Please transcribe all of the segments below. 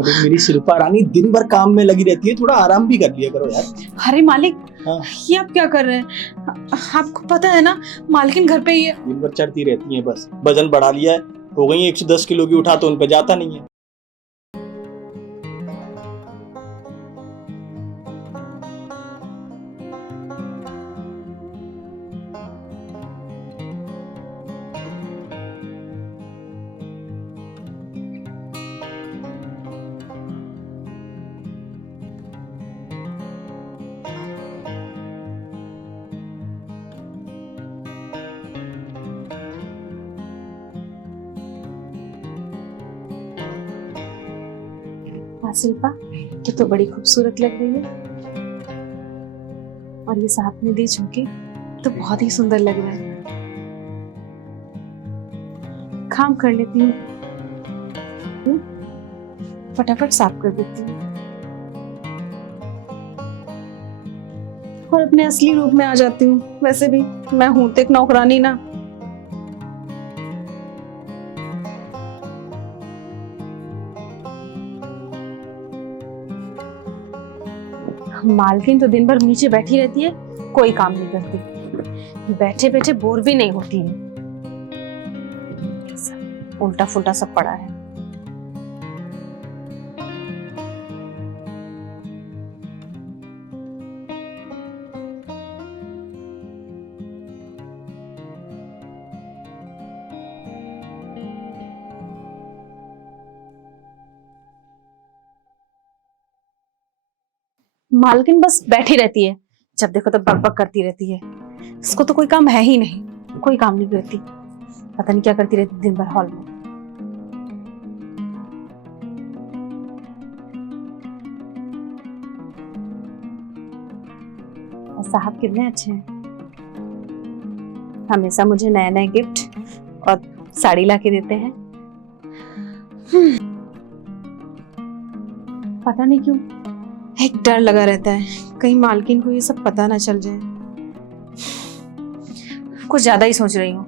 अरे मेरी शिल्पा रानी दिन भर काम में लगी रहती है, थोड़ा आराम भी कर लिया करो यार। अरे मालिक, हाँ। ये आप क्या कर रहे हैं? आपको पता है ना मालकिन घर पे ही है। दिन भर चढ़ती रहती है, बस वजन बढ़ा लिया है, हो गई 110 किलो की, उठा तो उन पे जाता नहीं है। हाँ शिल्पा, तो बड़ी खूबसूरत लग रही है। और ये साथ में दी झुमके तो बहुत ही सुंदर लग रहा है। काम कर लेती हूँ, फटाफट साफ कर देती हूँ और अपने असली रूप में आ जाती हूँ। वैसे भी मैं हूं तो एक नौकरानी ना। मालकिन तो दिन भर नीचे बैठी रहती है, कोई काम नहीं करती, बैठे बैठे बोर भी नहीं होती है। उल्टा फुल्टा सब पड़ा है। मालकिन बस बैठी रहती है, जब देखो तो बकबक करती रहती है। इसको तो कोई काम है ही नहीं, कोई काम नहीं करती। पता नहीं क्या करती रहती दिन भर हॉल में। और साहब कितने अच्छे हैं, हमेशा मुझे नए नए गिफ्ट और साड़ी ला के देते हैं। पता नहीं क्यों एक डर लगा रहता है, कहीं मालकिन को ये सब पता ना चल जाए। कुछ ज्यादा ही सोच रही हूँ।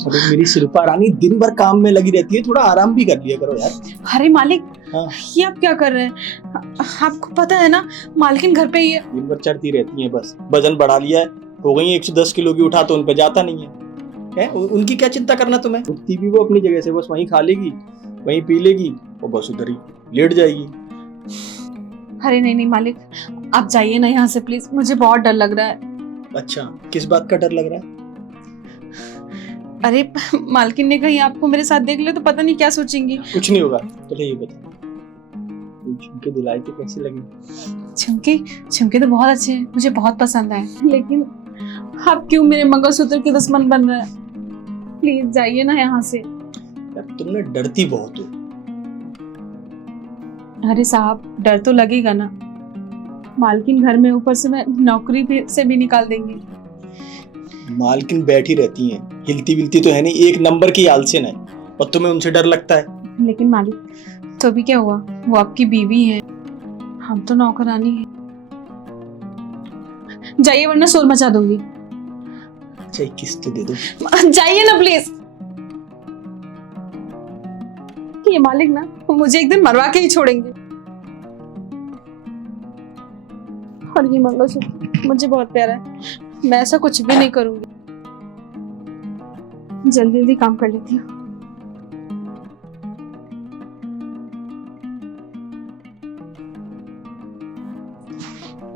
अरे मेरी शिल्पा रानी दिन भर काम में लगी रहती है, थोड़ा आराम भी कर लिया करो यार। अरे मालिक, हाँ। ये आप क्या कर रहे हैं? आपको पता है ना मालकिन घर पे ही है। दिन भर चढ़ती रहती है, बस वजन बढ़ा लिया है, हो गई 110 किलो की, उठा तो उन पे जाता नहीं है। उनकी क्या चिंता करना तुम्हें, उठती भी वो अपनी जगह से, बस वहीं खा लेगी, वहीं पी लेगी और बस उधर ही लेट जाएगी। अरे नहीं नहीं मालिक, आप जाइए ना यहाँ से प्लीज, मुझे बहुत डर लग रहा है। अच्छा, किस बात का डर लग रहा है? अरे मालकिन ने कहीं आपको मेरे साथ देख लिया तो पता नहीं क्या सोचेंगी। कुछ नहीं होगा, चलो ये बता, झुमके दिलाए थे, कैसे लगे? झुमके तो बहुत अच्छे हैं, मुझे बहुत पसंद आए। लेकिन आप क्यों मेरे मंगलसूत्र के दुश्मन बन रहे हैं? प्लीज जाइए ना यहाँ से। यार तुमने डरती बहुत हो। अरे साहब, डर तो लगेगा ना, मालकिन घर में, ऊपर से मैं नौकरी से भी निकाल देंगे। मालकिन बैठी रहती हैं, हिलती विलती तो है नहीं, एक नंबर की आलसी है, और तुम्हें उनसे डर लगता है? लेकिन मालिक तो भी क्या हुआ, वो आपकी बीवी है, हम तो नौकरानी हैं। जाइए वरना शोर मचा दूंगी। अच्छा एक किस तो दे दो। जाइए ना प्लीज। ये मालिक ना मुझे एक दिन मरवा के ही छोड़ेंगे। और ये मंगलसूत्र मुझे बहुत प्यारा है, मैं ऐसा कुछ भी नहीं करूंगी। जल्दी जल्दी काम कर लेती हूँ।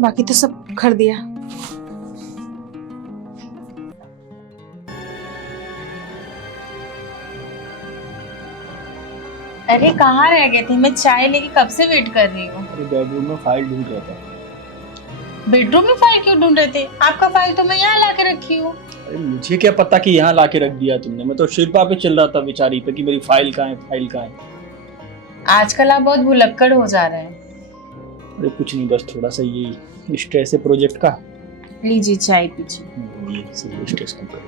बाकी तो सब कर दिया। अरे कहाँ रह गए थे? मैं चाय लेके कब से वेट कर रही हूँ। अरे बेडरूम में फाइल ढूंढ रहा था। बेडरूम में फाइल क्यों ढूंढ रहे थे? आपका फाइल तो मैं यहाँ ला के रखी हूँ। अरे मुझे क्या पता कि यहाँ लाके रख दिया तुमने, मैं तो शिल्पा पे चल रहा था बेचारी पे कि मेरी फाइल कहाँ है, फाइल कहाँ है। आजकल आप बहुत भुलक्कड़ हो जा रहे हैं। अरे कुछ नहीं, बस थोड़ा सा ये स्ट्रेस है प्रोजेक्ट का। लीजिए चाय पीजिए। ये स्ट्रेस कम करो।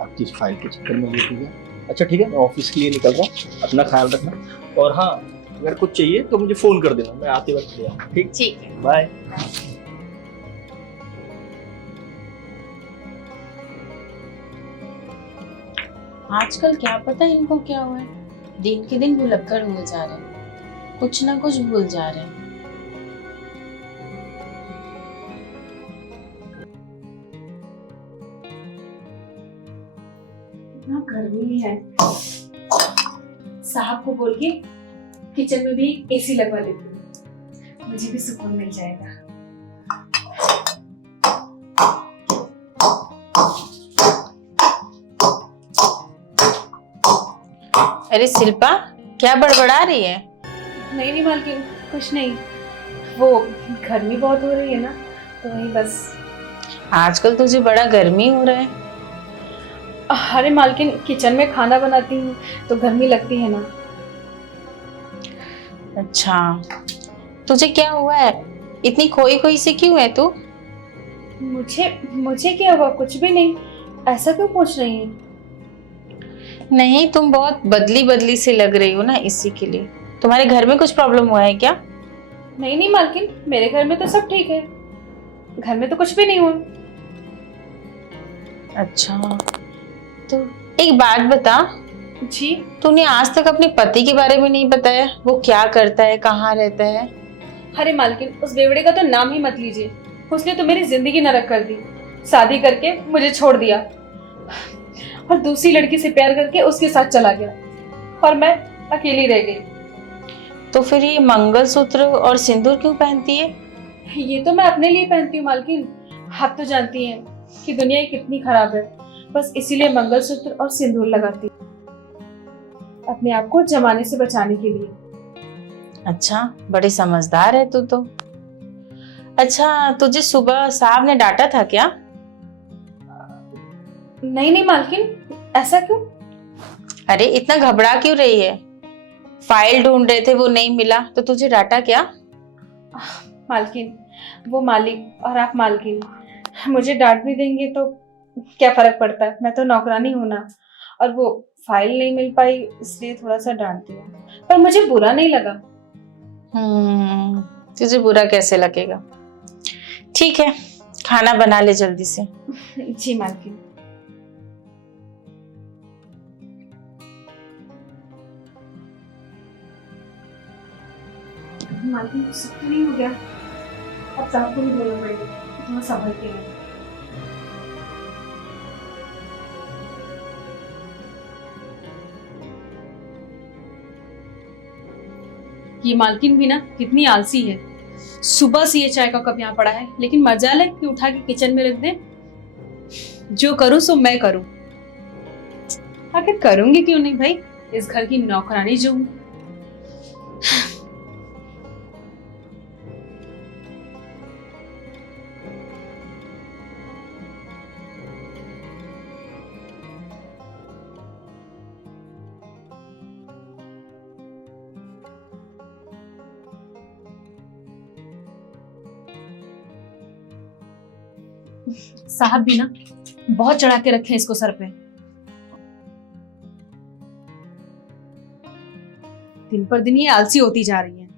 आपकी इस फाइल के चक्कर में ये ठीक है। अच्छा ठीक है, मैं ऑफिस के लिए निकल रहा हूँ, अपना ख्याल रखना। और हाँ, अगर कुछ चाहिए तो मुझे फोन कर देना, मैं आते वक्त ले आऊँ। ठीक ठीक है, बाय। आजकल क्या पता इनको क्या हुआ है, दिन के दिन भुलक्कड़ हुए जा रहे हैं, कुछ ना कुछ भूल जा रहे हैं। इतना गर्मी है, साहब को बोल के किचन में भी एसी लगवा देती हूँ, मुझे भी सुकून मिल जाएगा। अरे शिल्पा, क्या बड़बड़ा रही है? नहीं मालकिन, कुछ नहीं, वो गर्मी बहुत हो रही है ना, तो वही बस। आजकल तुझे बड़ा गर्मी हो रहा है। अरे मालकिन, किचन में खाना बनाती हूँ तो गर्मी लगती है ना। अच्छा, तुझे क्या हुआ है? इतनी खोई खोई सी क्यों है तू? मुझे क्या हुआ? कुछ भी नहीं। ऐसा क्यों पूछ रही है? नहीं, तुम बहुत बदली बदली सी लग रही हो ना, इसी के लिए। तुम्हारे घर में कुछ प्रॉब्लम हुआ है क्या? नहीं मालकिन, मेरे घर में तो सब ठीक है, घर में तो कुछ भी नहीं हुआ। अच्छा, तो एक बात बता जी। तूने आज तक अपने पति के बारे में नहीं बताया, वो क्या करता है, कहाँ रहता है? अरे मालकिन, उस बेवड़े का तो नाम ही मत लीजिए, उसने तो मेरी जिंदगी नरक कर दी। शादी करके मुझे छोड़ दिया और दूसरी लड़की से प्यार करके उसके साथ चला गया और मैं अकेली रह गई। तो फिर ये मंगलसूत्र और सिंदूर क्यों पहनती है? ये तो मैं अपने लिए पहनती हूँ मालकिन, आप तो जानती हैं कि दुनिया कितनी खराब है, बस इसीलिए मंगलसूत्र और सिंदूर लगाती हूँ, अपने आप को जमाने से बचाने के लिए। अच्छा, बड़ी समझदार है तू तो। अच्छा, तुझे सुबह साहब ने डांटा था क्या? नहीं मालकिन, ऐसा क्यों? अरे इतना घबरा क्यों रही है? फाइल ढूंढ रहे थे, वो नहीं मिला तो तुझे डांटा क्या? मालकिन, वो मालिक और आप मालकिन, मुझे डांट भी देंगे तो क्या फर्क पड़ता है, मैं तो नौकरानी हूं ना। और वो फाइल नहीं मिल पाई इसलिए थोड़ा सा डांट दिया, पर मुझे बुरा नहीं लगा। तुझे बुरा कैसे लगेगा? ठीक है, खाना बना ले जल्दी से। जी मालकिन। मालकिन, कुछ सब तो नहीं हो गया? अब साहब को भी बोलना पड़ेगा, थोड़ा संभल के रहो। ये मालकिन भी ना कितनी आलसी है, सुबह से ये चाय का कप यहाँ पड़ा है, लेकिन मजाल है कि उठा के किचन में रख दे। जो करूं सो मैं करूं, आखिर करूंगी क्यों नहीं भाई, इस घर की नौकरानी जो हूं। साहब भी ना बहुत चढ़ा के रखे हैं इसको सर पे, दिन पर दिन ये आलसी होती जा रही है।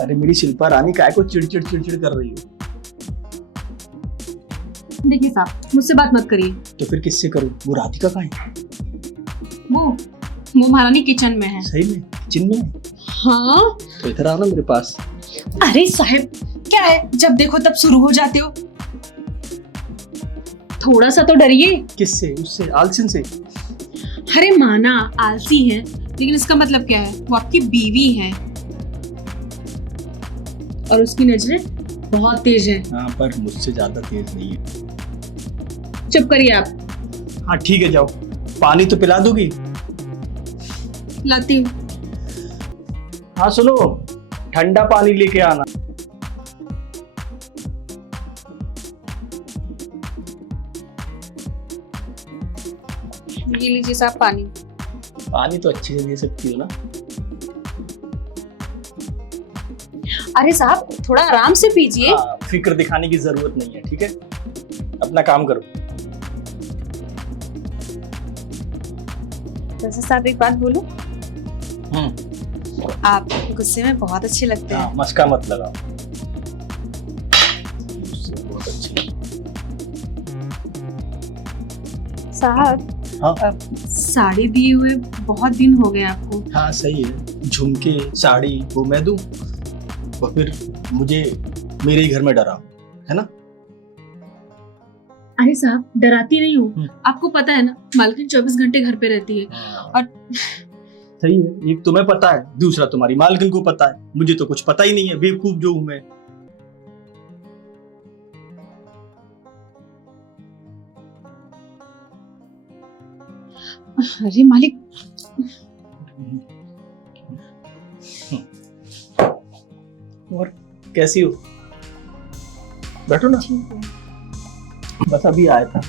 अरे मेरी शिल्पा रानी, काय को चिड़चिड़ चिड़चिड़ कर रही हो? देखिए साहब, मुझसे बात मत करिए। तो फिर किससे करूं? वो राधिका कहाँ है? वो महारानी किचन में है। सही में? किचन में है? हाँ। तो इधर आओ ना मेरे पास। अरे साहब, क्या है, जब देखो तब शुरू हो जाते हो, थोड़ा सा तो डरिए। किससे? उससे? आलसिन से? अरे माना आलसी है, लेकिन इसका मतलब क्या है, वो आपकी बीवी है और उसकी नजरें बहुत तेज है। हाँ, पर मुझसे ज्यादा तेज नहीं है। चुप करिए आप। हाँ ठीक है, जाओ। पानी तो पिला दोगी? लाती हूँ। हाँ सुनो, ठंडा पानी लेके आना। ये लीजिए साहब पानी। पानी तो अच्छे से दे सकती हो ना? अरे साहब थोड़ा आराम से पीजिए। हाँ, फिक्र दिखाने की जरूरत नहीं है, ठीक है? अपना काम करो। वैसे साहब एक बात बोलूं, हम्म। आप गुस्से में बहुत अच्छे लगते हैं। हाँ, मस्का मत लगाओ। बहुत अच्छी। साहब हाँ। साड़ी दिए हुए बहुत दिन हो गए आपको। हाँ सही है, झुमके साड़ी वो मैं दूं, और फिर मुझे मेरे ही घर में डराओ, है ना? अरे साहब डराती नहीं हूँ, आपको पता है ना मालकिन 24 घंटे घर पे रहती है। और सही है, एक तुम्हें पता है, दूसरा तुम्हारी मालकिन को पता है, मुझे तो कुछ पता ही नहीं है, बेवकूफ जो हूं मैं। अरे मालिक, और कैसी हो? बैठो ना। बस अभी आया था,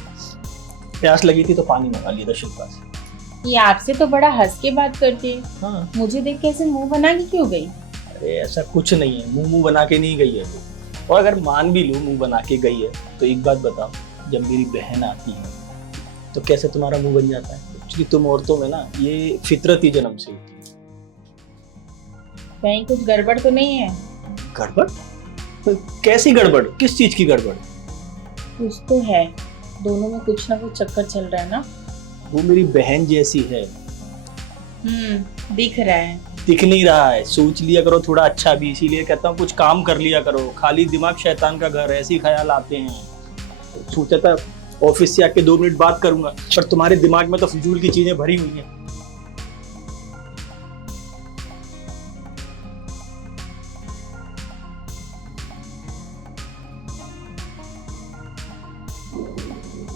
प्यास लगी थी तो पानी मंगा लिया था शिल्पा से। ये आपसे तो बड़ा हंस के बात करती है, हाँ। मुझे देख के ऐसे मुंह बना के क्यों गई? अरे ऐसा कुछ नहीं है, मुंह बना के नहीं गई है वो। और अगर मान भी लूं मुंह बना के गई है तो एक बात बताओ, जब मेरी बहन आती है तो कैसे तुम्हारा मुंह बन जाता है? क्योंकि तुम औरतों में ना ये फितरत ही जन्म से होती है। कहीं कुछ गड़बड़ तो नहीं है? गड़बड़? कैसी गड़बड़? किस चीज की गड़बड़? कुछ तो है, दोनों में कुछ ना कुछ चक्कर चल रहा है ना। वो मेरी बहन जैसी है। दिख रहा है। दिख नहीं रहा है, सोच लिया करो थोड़ा अच्छा भी, इसीलिए कहता हूँ कुछ काम कर लिया करो। खाली दिमाग शैतान का घर, ऐसे ही ख्याल आते हैं। सोचा था ऑफिस से आके 2 मिनट बात करूंगा, पर तुम्हारे दिमाग में तो फिजूल की चीजें भरी हुई हैं।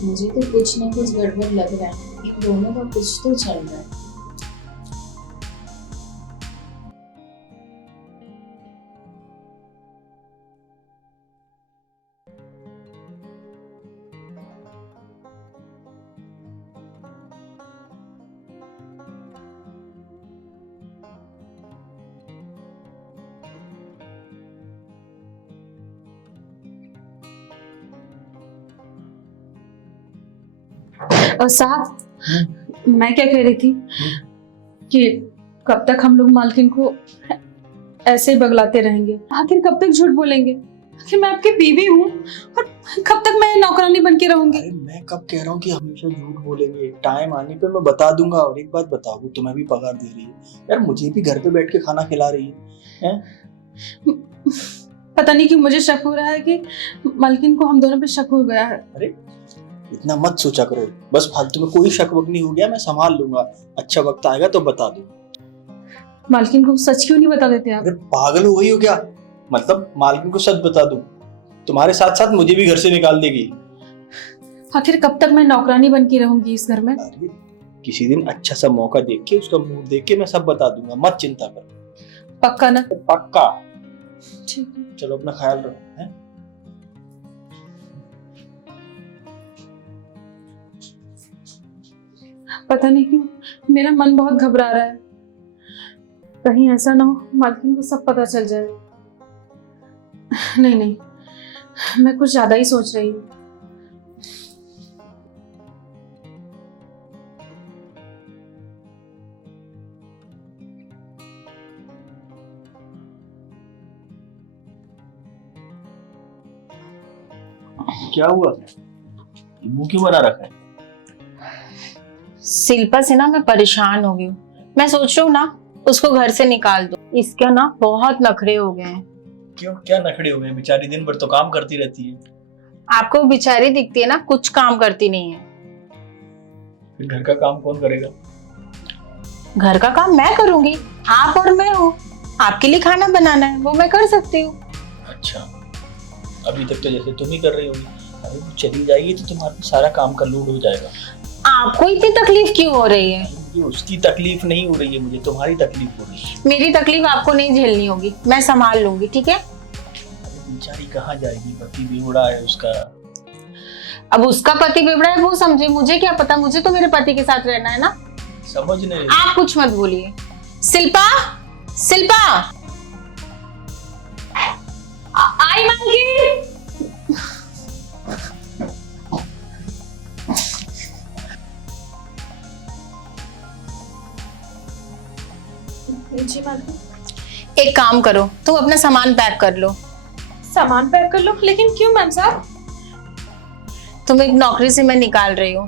मुझे तो कुछ ना कुछ गड़बड़ लग रहा है, इन दोनों का कुछ तो चल रहा है। और साहब मैं क्या कह रही थी कि कब तक हम लोग मालकिन को ऐसे ही बगलाते रहेंगे? आखिर कब तक झूठ बोलेंगे? आखिर मैं आपकी बीवी हूँ, और कब तक मैं नौकरानी बन के रहूंगी? अरे मैं कब कह रहा हूँ कि हमेशा झूठ बोलेंगे? टाइम आने पे मैं बता दूंगा। और एक बात बताओ, वो तुम्हें भी पगार दे रही है यार, मुझे भी घर पे बैठ के खाना खिला रही है। पता नहीं क्यों मुझे शक हो रहा है कि मालकिन को हम दोनों पे शक हो गया है। अरे इतना मत सोचा करो, बस फालतू में। कोई शक वक नहीं हो गया, मैं संभाल लूंगा। अच्छा वक्त आएगा तो बता दूं। मालकिन को सच क्यों नहीं बता देते आप? अरे पागल हो गई हो क्या? मतलब मालकिन को सच बता दूं? तुम्हारे साथ साथ मुझे भी घर से निकाल देगी। आखिर कब तक मैं नौकरानी बन के रहूंगी इस घर में? अरे किसी दिन अच्छा सा मौका देख के, उसका मुंह देख के मैं सब बता दूंगा, मत चिंता कर। पक्का ना? पक्का। ठीक है। चलो अपना ख्याल रखो, हैं? पता नहीं क्यों मेरा मन बहुत घबरा रहा है, कहीं ऐसा ना हो मालकिन को सब पता चल जाए। नहीं नहीं, मैं कुछ ज्यादा ही सोच रही हूँ। क्या हुआ? मुंह क्यों बना रखा है? शिल्पा से ना मैं परेशान हो गई हूँ। मैं सोच रही हूँ ना उसको घर से निकाल दो। इसका ना बहुत नखरे हो गए हैं। क्यों, क्या नखरे हो गए? बेचारी दिन भर तो काम करती रहती है। आपको बेचारी दिखती है ना, कुछ काम करती नहीं है। फिर घर का काम कौन करेगा? घर का काम मैं करूंगी, आप और मैं हूँ। आपके लिए खाना बनाना है वो मैं कर सकती हूँ। अच्छा, अभी तक तो जैसे तुम ही कर रही होगी। अरे वो चली जाएगी तो तुम्हारा सारा काम का लोड हो जाएगा। आपको इतनी तकलीफ क्यों हो रही है? ये उसकी तकलीफ नहीं हो रही है, मुझे तुम्हारी तकलीफ हो रही है। मेरी तकलीफ आपको नहीं झेलनी होगी, मैं संभाल लूंगी, ठीक है? बेचारी कहाँ जाएगी? पति बिगड़ा है उसका। अब उसका पति बिगड़ा है वो समझे, मुझे क्या पता। मुझे तो मेरे पति के साथ रहना है ना। समझ नहीं। आप कुछ मत बोलिए। शिल्पा, शिल्पा, जी मालकिन। एक काम करो, तुम अपना सामान पैक कर लो। सामान पैक कर लो, लेकिन क्यों मैम साहब? तुम एक नौकरी से मैं निकाल रही हूँ।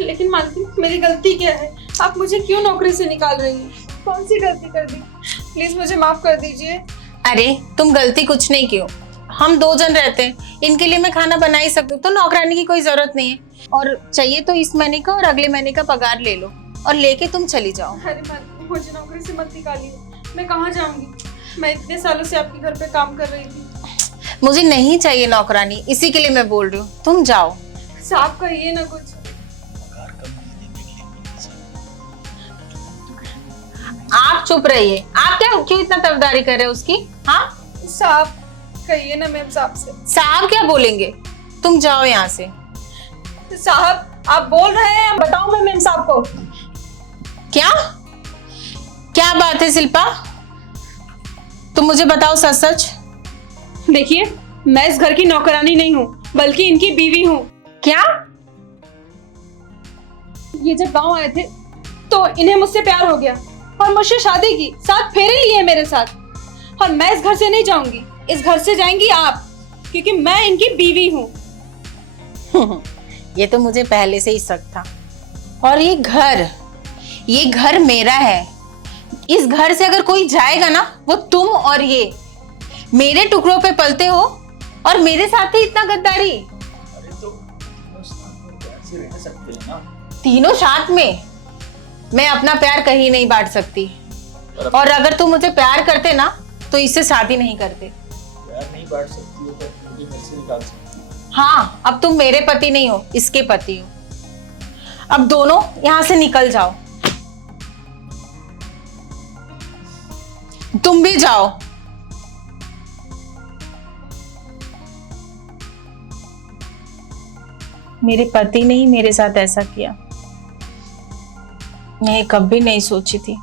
लेकिन मालकिन मेरी गलती क्या है? आप मुझे क्यों नौकरी से निकाल रही हैं? कौन सी गलती कर दी? प्लीज मुझे माफ कर दीजिए। अरे तुम गलती कुछ नहीं की हो, हम 2 जन रहते हैं, इनके लिए मैं खाना बना ही सकती हूँ, तो नौकरानी की कोई जरूरत नहीं है। और चाहिए तो इस महीने का और अगले महीने का पगार ले लो और लेके तुम चली जाओ। अरे मालकिन मुझे नौकरी से मत निकालिए, मैं कहाँ जाऊंगी? मैं इतने सालों से आपके घर पे काम कर रही थी। मुझे नहीं चाहिए नौकरानी, इसी के लिए मैं बोल रही हूँ, तुम जाओ। साहब कहिए ना कुछ। आप चुप रहिए, आप क्या क्यों इतना तरफदारी कर रहे हो उसकी? हाँ साहब कहिए ना मैम साहब से। साहब क्या बोलेंगे, तुम जाओ यहाँ से। साहब आप बोल रहे हैं, बताओ मैं मैम साहब को। क्या क्या बात है शिल्पा, तुम मुझे बताओ सच सच। देखिए मैं इस घर की नौकरानी नहीं हूँ, बल्कि इनकी बीवी हूँ। क्या? ये जब गांव आए थे तो इन्हें मुझसे प्यार हो गया और मुझसे शादी की, 7 फेरे लिए मेरे साथ। और मैं इस घर से नहीं जाऊंगी, इस घर से जाएंगी आप, क्योंकि मैं इनकी बीवी हूँ। ये तो मुझे पहले से ही शक था। और ये घर मेरा है। इस घर से अगर कोई जाएगा ना, वो तुम और ये मेरे टुकड़ों पे पलते हो और मेरे साथ ही इतना गद्दारी। अरे तो ऐसे रह सकते हैं ना। तीनों साथ में मैं अपना प्यार कहीं नहीं बांट सकती। और अगर तुम मुझे प्यार करते ना तो इससे शादी नहीं करते। प्यार नहीं बांट सकती हो तो मुझे घर से निकाल सकती हो। हाँ, अब तुम मेरे पति नहीं हो, इसके पति हो। अब दोनों यहाँ से निकल जाओ। तुम भी जाओ। मेरे पति ने ही मेरे साथ ऐसा किया, मैं कभी नहीं सोची थी।